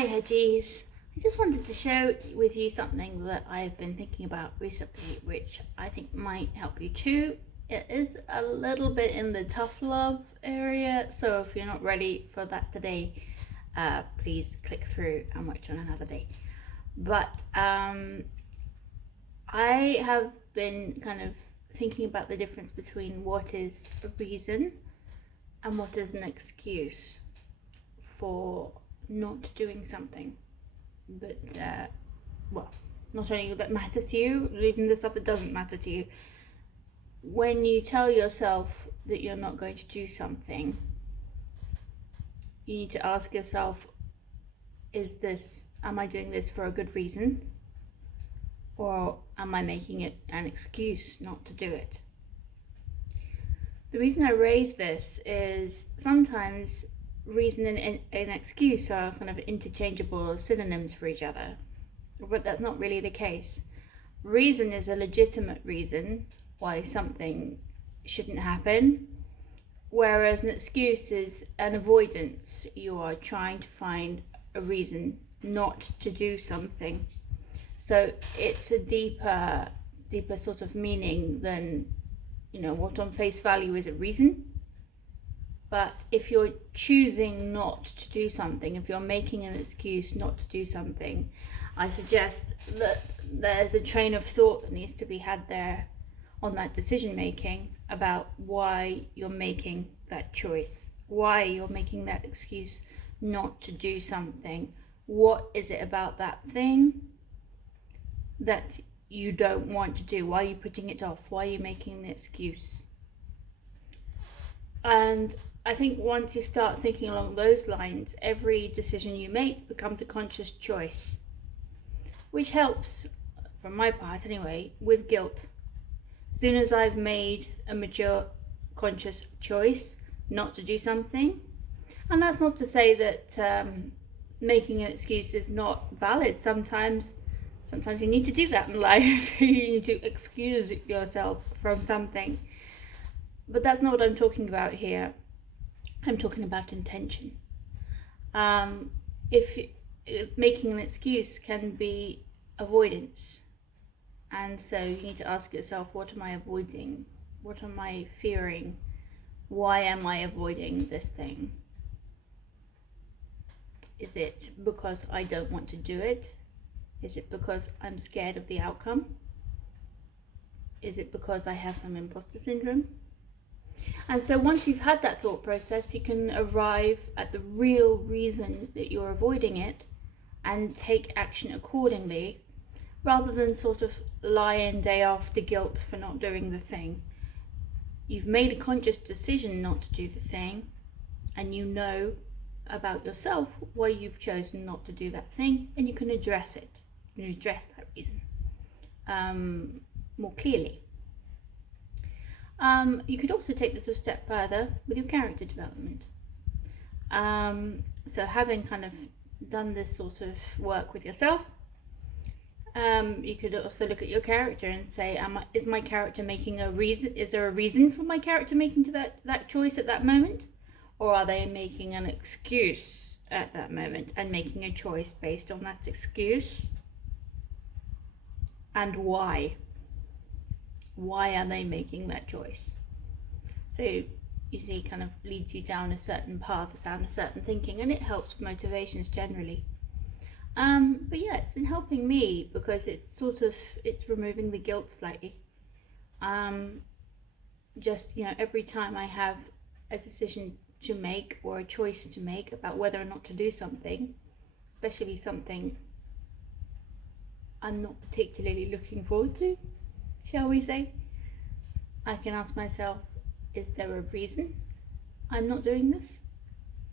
Hi Hedgies! I just wanted to share with you something that I've been thinking about recently, which I think might help you too. It is a little bit in the tough love area, so if you're not ready for that today, please click through and watch on another day. But I have been kind of thinking about the difference between what is a reason and what is an excuse for not doing something that, well, not only that matters to you, even the stuff that doesn't matter to you. When you tell yourself that you're not going to do something, you need to ask yourself, am I doing this for a good reason? Or am I making it an excuse not to do it? The reason I raise this is sometimes reason and an excuse are kind of interchangeable synonyms for each other, but that's not really the case. Reason is a legitimate reason why something shouldn't happen, whereas an excuse is an avoidance. You are trying to find a reason not to do something. So it's a deeper sort of meaning than, what on face value is a reason. But if you're choosing not to do something, if you're making an excuse not to do something, I suggest that there's a train of thought that needs to be had there on that decision making about why you're making that choice, why you're making that excuse not to do something. What is it about that thing that you don't want to do? Why are you putting it off? Why are you making an excuse? And I think once you start thinking along those lines, every decision you make becomes a conscious choice, which helps, from my part anyway, with guilt. As soon as I've made a mature, conscious choice not to do something, and that's not to say that making an excuse is not valid. Sometimes you need to do that in life. You need to excuse yourself from something. But that's not what I'm talking about here. I'm talking about intention. If making an excuse can be avoidance, and so you need to ask yourself, what am I avoiding? What am I fearing? Why am I avoiding this thing? Is it because I don't want to do it? Is it because I'm scared of the outcome? Is it because I have some imposter syndrome? And so once you've had that thought process, you can arrive at the real reason that you're avoiding it and take action accordingly, rather than sort of lie in day after guilt for not doing the thing. You've made a conscious decision not to do the thing, and you know about yourself why you've chosen not to do that thing, and you can address it. You can address that reason more clearly. You could also take this a step further with your character development. So having kind of done this sort of work with yourself, you could also look at your character and say, is my character making a reason? Is there a reason for my character making that choice at that moment? Or are they making an excuse at that moment and making a choice based on that excuse? And why? Why are they making that choice? So you see, kind of leads you down a certain path, down a certain thinking, and it helps with motivations generally. But yeah, it's been helping me because it's removing the guilt slightly. Just, every time I have a decision to make or a choice to make about whether or not to do something, especially something I'm not particularly looking forward to, shall we say, I can ask myself, is there a reason I'm not doing this?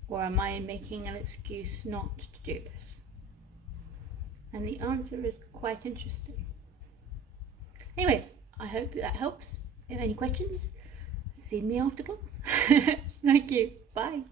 Or am I making an excuse not to do this? And the answer is quite interesting. Anyway, I hope that helps. If you have any questions, see me after class. Thank you. Bye.